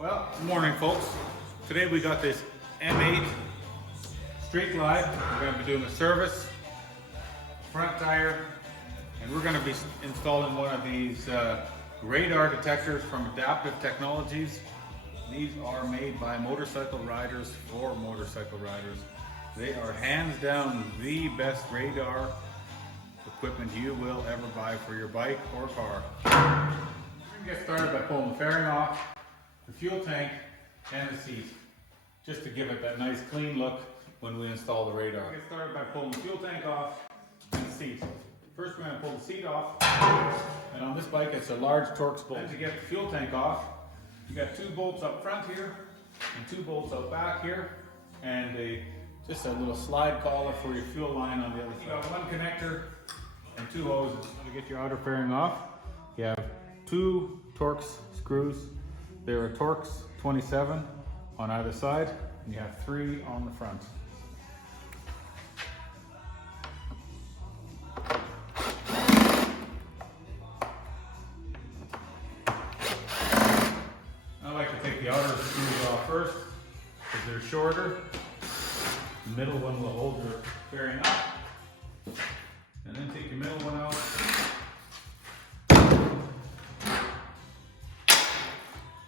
Well, good morning folks. Today we got this M8 straight glide. We're going to be doing a service, front tire, and we're going to be installing one of these radar detectors from Adaptiv Technologies. These are made by motorcycle riders for motorcycle riders. They are hands down the best radar equipment you will ever buy for your bike or car. We're going to get started by pulling the fairing off, the fuel tank, and the seat, just to give it that nice clean look when we install the radar. We'll get started by pulling the fuel tank off and the seat. First we're going to pull the seat off, and on this bike it's a large Torx bolt. To get the fuel tank off, you got 2 bolts up front here and 2 bolts out back here, and just a little slide collar for your fuel line on the other side. You got 1 connector and 2 hoses. To get your outer fairing off, you have 2 Torx screws. They're a Torx 27 on either side, and you have 3 on the front. I like to take the outer screws off first because they're shorter. The middle one will hold your fairing up, and then take your middle one out.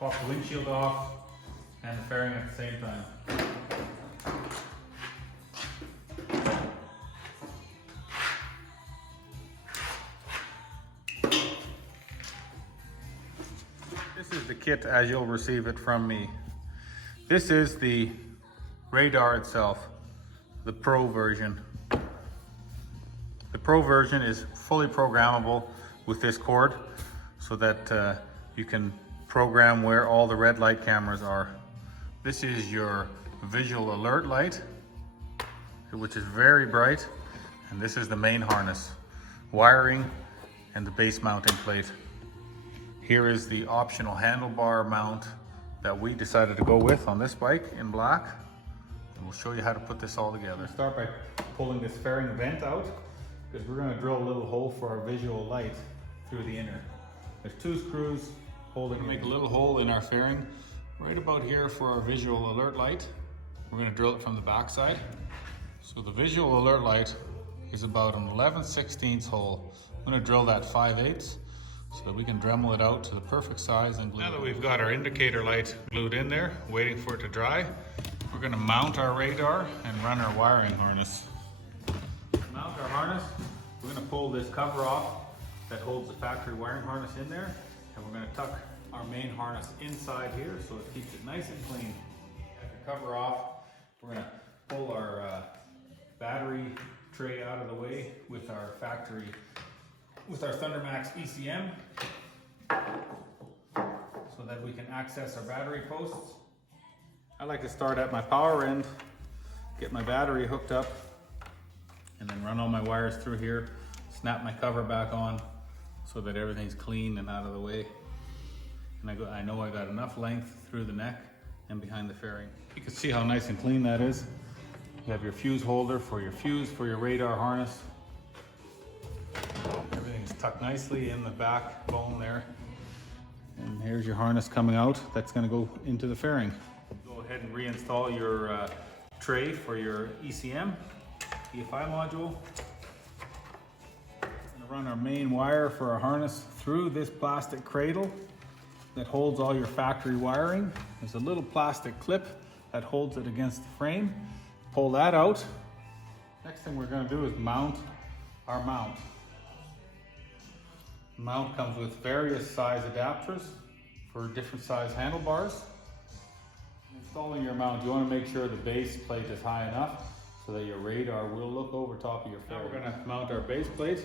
Pop the windshield off and the fairing at the same time. This is the kit as you'll receive it from me. This is the radar itself, the Pro version. The Pro version is fully programmable with this cord so that you can program where all the red light cameras are. This is your visual alert light, which is very bright, and this is the main harness, wiring, and the base mounting plate. Here is the optional handlebar mount that we decided to go with on this bike in black, and we'll show you how to put this all together. Start by pulling this fairing vent out, because we're going to drill a little hole for our visual light through the inner. There's 2 screws holding. Make a little hole in our fairing right about here for our visual alert light. We're going to drill it from the back side. So the visual alert light is about an 11/16 hole. I'm going to drill that 5/8 so that we can Dremel it out to the perfect size and glue. Now that we've got our indicator light glued in there, waiting for it to dry, we're going to mount our radar and run our wiring harness. To mount our harness, we're going to pull this cover off that holds the factory wiring harness in there, and we're going to tuck our main harness inside here so it keeps it nice and clean. Have the cover off, we're going to pull our battery tray out of the way with our Thundermax ECM so that we can access our battery posts. I like to start at my power end, get my battery hooked up, and then run all my wires through here, snap my cover back on so that everything's clean and out of the way. And I know I got enough length through the neck and behind the fairing. You can see how nice and clean that is. You have your fuse holder for your fuse for your radar harness. Everything's tucked nicely in the backbone there. And here's your harness coming out. That's going to go into the fairing. Go ahead and reinstall your tray for your ECM, EFI module. We're going to run our main wire for our harness through this plastic cradle that holds all your factory wiring. There's a little plastic clip that holds it against the frame. Pull that out. Next thing we're going to do is mount our mount. The mount comes with various size adapters for different size handlebars. Installing your mount, you want to make sure the base plate is high enough so that your radar will look over top of your fairing. Now we're going to mount our base plate.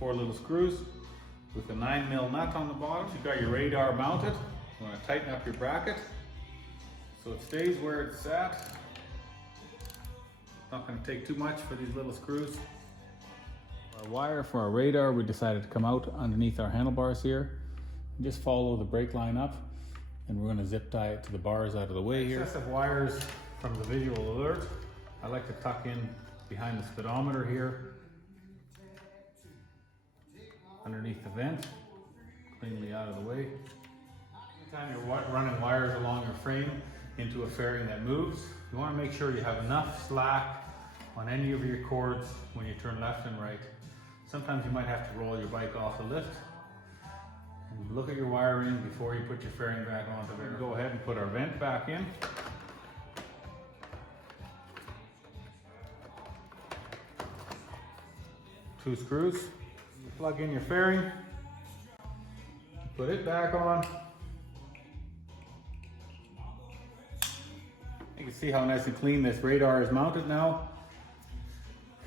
4 little screws with a 9mm nut on the bottom. You've got your radar mounted. You want to tighten up your bracket so it stays where it's at. Not going to take too much for these little screws. Our wire for our radar, we decided to come out underneath our handlebars here. And just follow the brake line up, and we're going to zip tie it to the bars out of the way here. Excessive wires from the visual alert, I like to tuck in behind the speedometer here, underneath the vent. cleanly out of the way. Anytime you're running wires along your frame into a fairing that moves, you want to make sure you have enough slack on any of your cords when you turn left and right. Sometimes you might have to roll your bike off the lift. And look at your wiring before you put your fairing back onto there. Go ahead and put our vent back in. Two screws. You plug in your fairing, put it back on. You can see how nice and clean this radar is mounted now.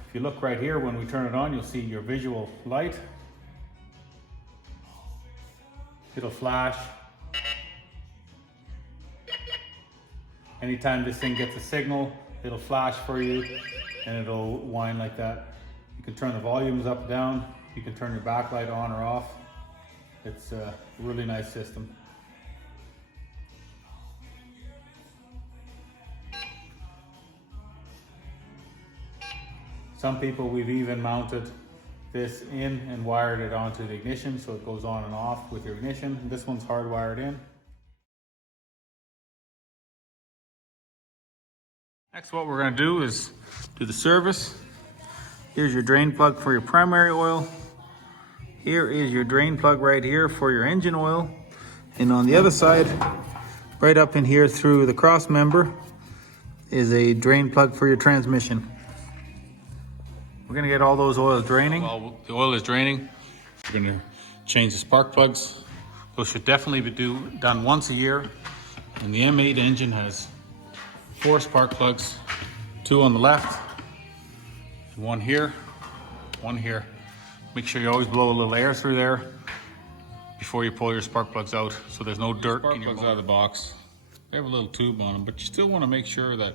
If you look right here, when we turn it on, you'll see your visual light. It'll flash. Anytime this thing gets a signal, it'll flash for you and it'll whine like that. You can turn the volumes up, down. You can turn your backlight on or off. It's a really nice system. Some people, we've even mounted this in and wired it onto the ignition so it goes on and off with your ignition. This one's hardwired in. Next, what we're going to do is do the service. Here's your drain plug for your primary oil. Here is your drain plug right here for your engine oil. And on the other side, right up in here through the cross member, is a drain plug for your transmission. We're gonna get all those oils draining. While the oil is draining, we're gonna change the spark plugs. Those should definitely be done once a year. And the M8 engine has 4 spark plugs, 2 on the left, and 1 here, 1 here. Make sure you always blow a little air through there before you pull your spark plugs out, so there's no dirt in your plugs out of the box. They have a little tube on them, but you still want to make sure that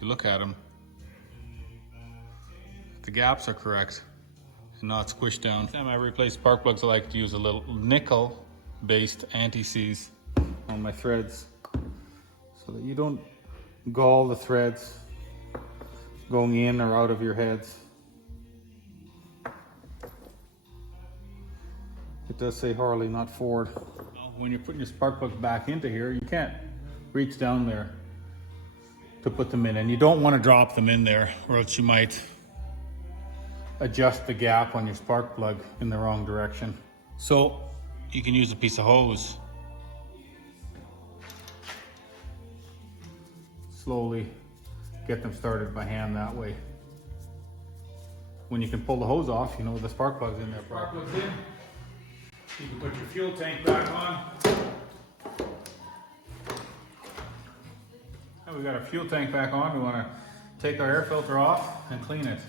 you look at them. The gaps are correct and not squished down. Every time I replace spark plugs, I like to use a little nickel-based anti-seize on my threads so that you don't gall the threads going in or out of your heads. It does say Harley, not Ford. When you're putting your spark plugs back into here, you can't reach down there to put them in, and you don't want to drop them in there or else you might adjust the gap on your spark plug in the wrong direction. So you can use a piece of hose. Slowly get them started by hand that way. When you can pull the hose off, you know the spark plug's in there. Spark plug's in. You can put your fuel tank back on. And we got our fuel tank back on. We want to take our air filter off and clean it.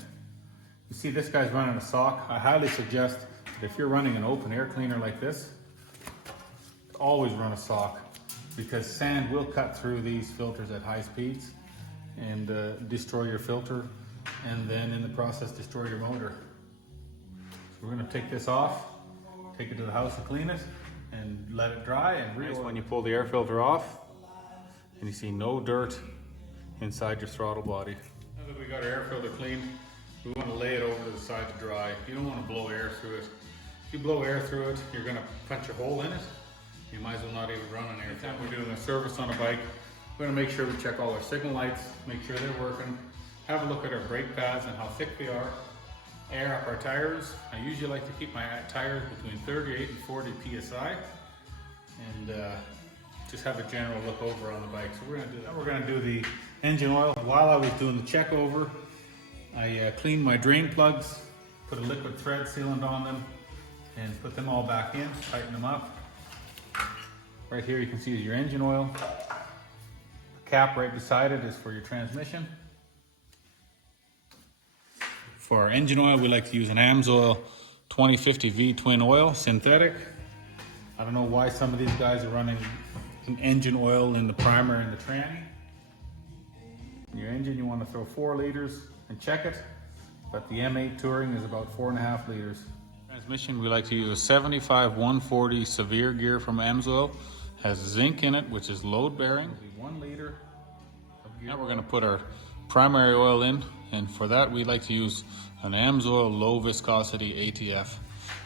You see this guy's running a sock. I highly suggest that if you're running an open air cleaner like this, always run a sock, because sand will cut through these filters at high speeds and destroy your filter, and then in the process destroy your motor. So we're going to take this off, take it to the house and clean it and let it dry. And when you pull the air filter off and you see no dirt inside your throttle body. Now that we got our air filter cleaned, we want to lay it over to the side to dry. You don't want to blow air through it. If you blow air through it, you're going to punch a hole in it. You might as well not even run an air. Every time we're doing a service on a bike, we're going to make sure we check all our signal lights, make sure they're working, have a look at our brake pads and how thick they are, air up our tires. I usually like to keep my tires between 38 and 40 psi, and just have a general look over on the bike. So we're going to do that. We're going to do the engine oil. While I was doing the check over, I cleaned my drain plugs, put a liquid thread sealant on them, and put them all back in, tighten them up. Right here you can see is your engine oil. The cap right beside it is for your transmission. For our engine oil, we like to use an AMSOIL 2050 V twin oil, synthetic. I don't know why some of these guys are running an engine oil in the primer and the tranny. In your engine, you want to throw 4 liters and check it, but the M8 Touring is about 4.5 liters. Transmission, we like to use a 75 140 severe gear from AMSOIL. Has zinc in it, which is load bearing. 1 liter of gear. Now we're going to put our primary oil in, and for that we like to use an AMSOIL low viscosity ATF.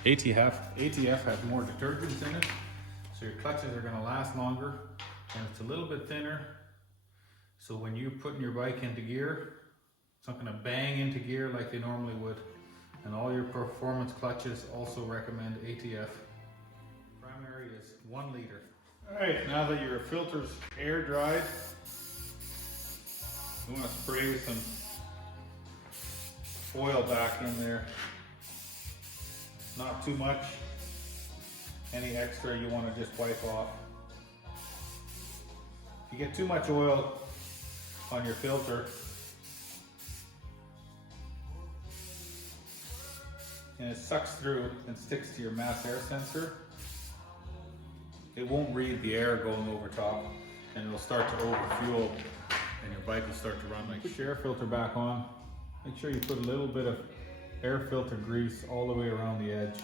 ATF has more detergents in it, so your clutches are going to last longer, and it's a little bit thinner. So when you're putting your bike into gear, it's not going to bang into gear like they normally would. And all your performance clutches also recommend ATF. Primary is 1 liter. All right, now that your filter's air dried, you want to spray some oil back in there. Not too much. Any extra you want to just wipe off. If you get too much oil on your filter and it sucks through and sticks to your mass air sensor, it won't read the air going over top and it'll start to overfuel and your bike will start to run like. Put your air filter back on. Make sure you put a little bit of air filter grease all the way around the edge.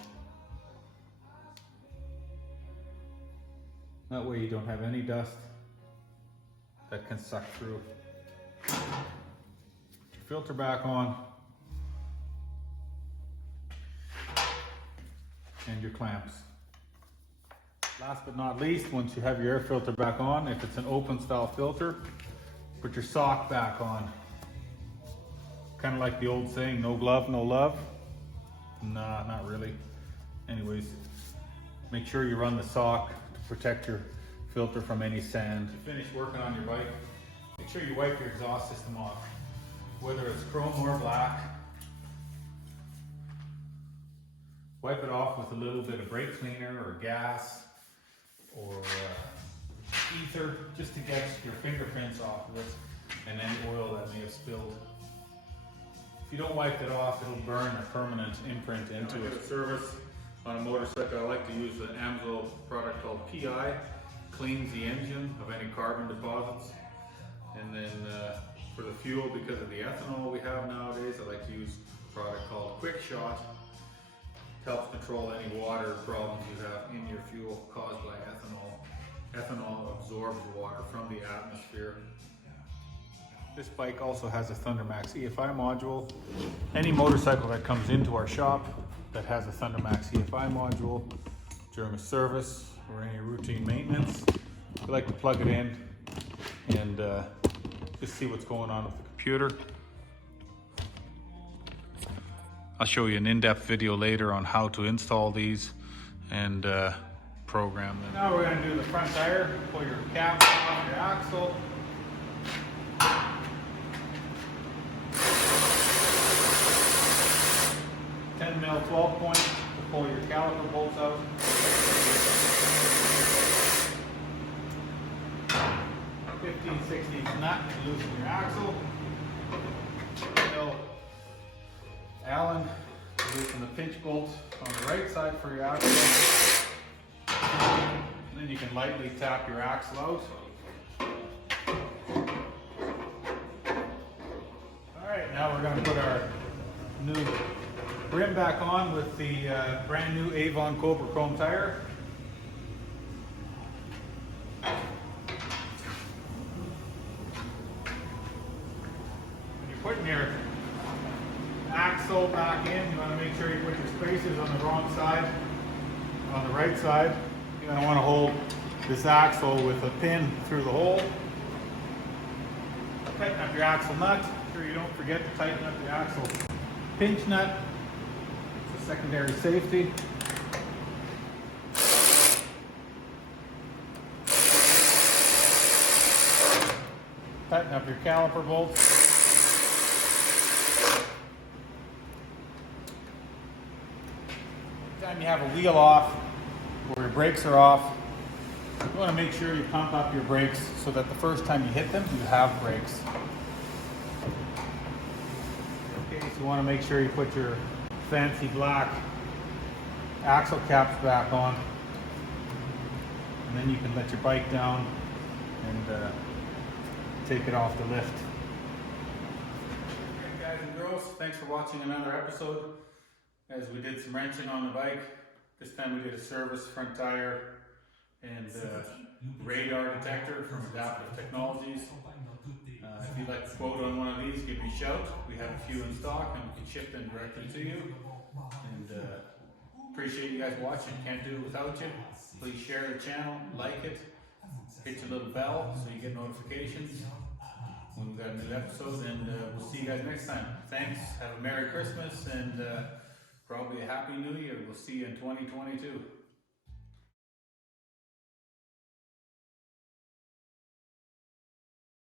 That way you don't have any dust that can suck through. Put your filter back on and your clamps. Last but not least, once you have your air filter back on, if it's an open style filter, put your sock back on. Kind of like the old saying, no glove, no love. Nah, not really. Anyways, make sure you run the sock to protect your filter from any sand. To finish working on your bike, make sure you wipe your exhaust system off. Whether it's chrome or black, wipe it off with a little bit of brake cleaner or gas or ether, just to get your fingerprints off of it and any oil that may have spilled. If you don't wipe it off, it'll burn a permanent imprint into it. A service on a motorcycle, I like to use an Amsoil product called PI. Cleans the engine of any carbon deposits. And then for the fuel, because of the ethanol we have nowadays, I like to use a product called Quick Shot. It helps control any water problems you have in your fuel caused by ethanol. Ethanol absorbs water from the atmosphere. This bike also has a Thundermax EFI module. Any motorcycle that comes into our shop that has a Thundermax EFI module during a service or any routine maintenance, we like to plug it in and just see what's going on with the computer. I'll show you an in-depth video later on how to install these and program them. Now we're going to do the front tire. Pull your cap off your axle. Mil 12 point to pull your caliper bolts out. 15/16 nut to loosen your axle. Allen to loosen the pinch bolt on the right side for your axle. And then you can lightly tap your axle out. Alright, now we're going to put our new rim back on with the brand new Avon Cobra chrome tire. When you're putting your axle back in, you want to make sure you put your spacers on the wrong side, on the right side. You're going to want to hold this axle with a pin through the hole. Tighten up your axle nut. Make sure you don't forget to tighten up your axle pinch nut. Secondary safety. Tighten up your caliper bolts. Anytime you have a wheel off or your brakes are off, you want to make sure you pump up your brakes so that the first time you hit them, you have brakes. Okay, so you want to make sure you put your fancy black axle caps back on, and then you can let your bike down and take it off the lift. Alright guys and girls, thanks for watching another episode as we did some wrenching on the bike. This time we did a service, front tire, and radar detector from Adaptiv Technologies. If you'd like to quote on one of these, give me a shout. We have a few in stock and we can ship them directly to you. And appreciate Appreciate you guys watching. Can't do it without you. Please share the channel, like it, hit your little bell so you get notifications when we've got a new episode, and we'll see you guys next time. Thanks. Have a Merry Christmas and probably a Happy New Year. We'll see you in 2022.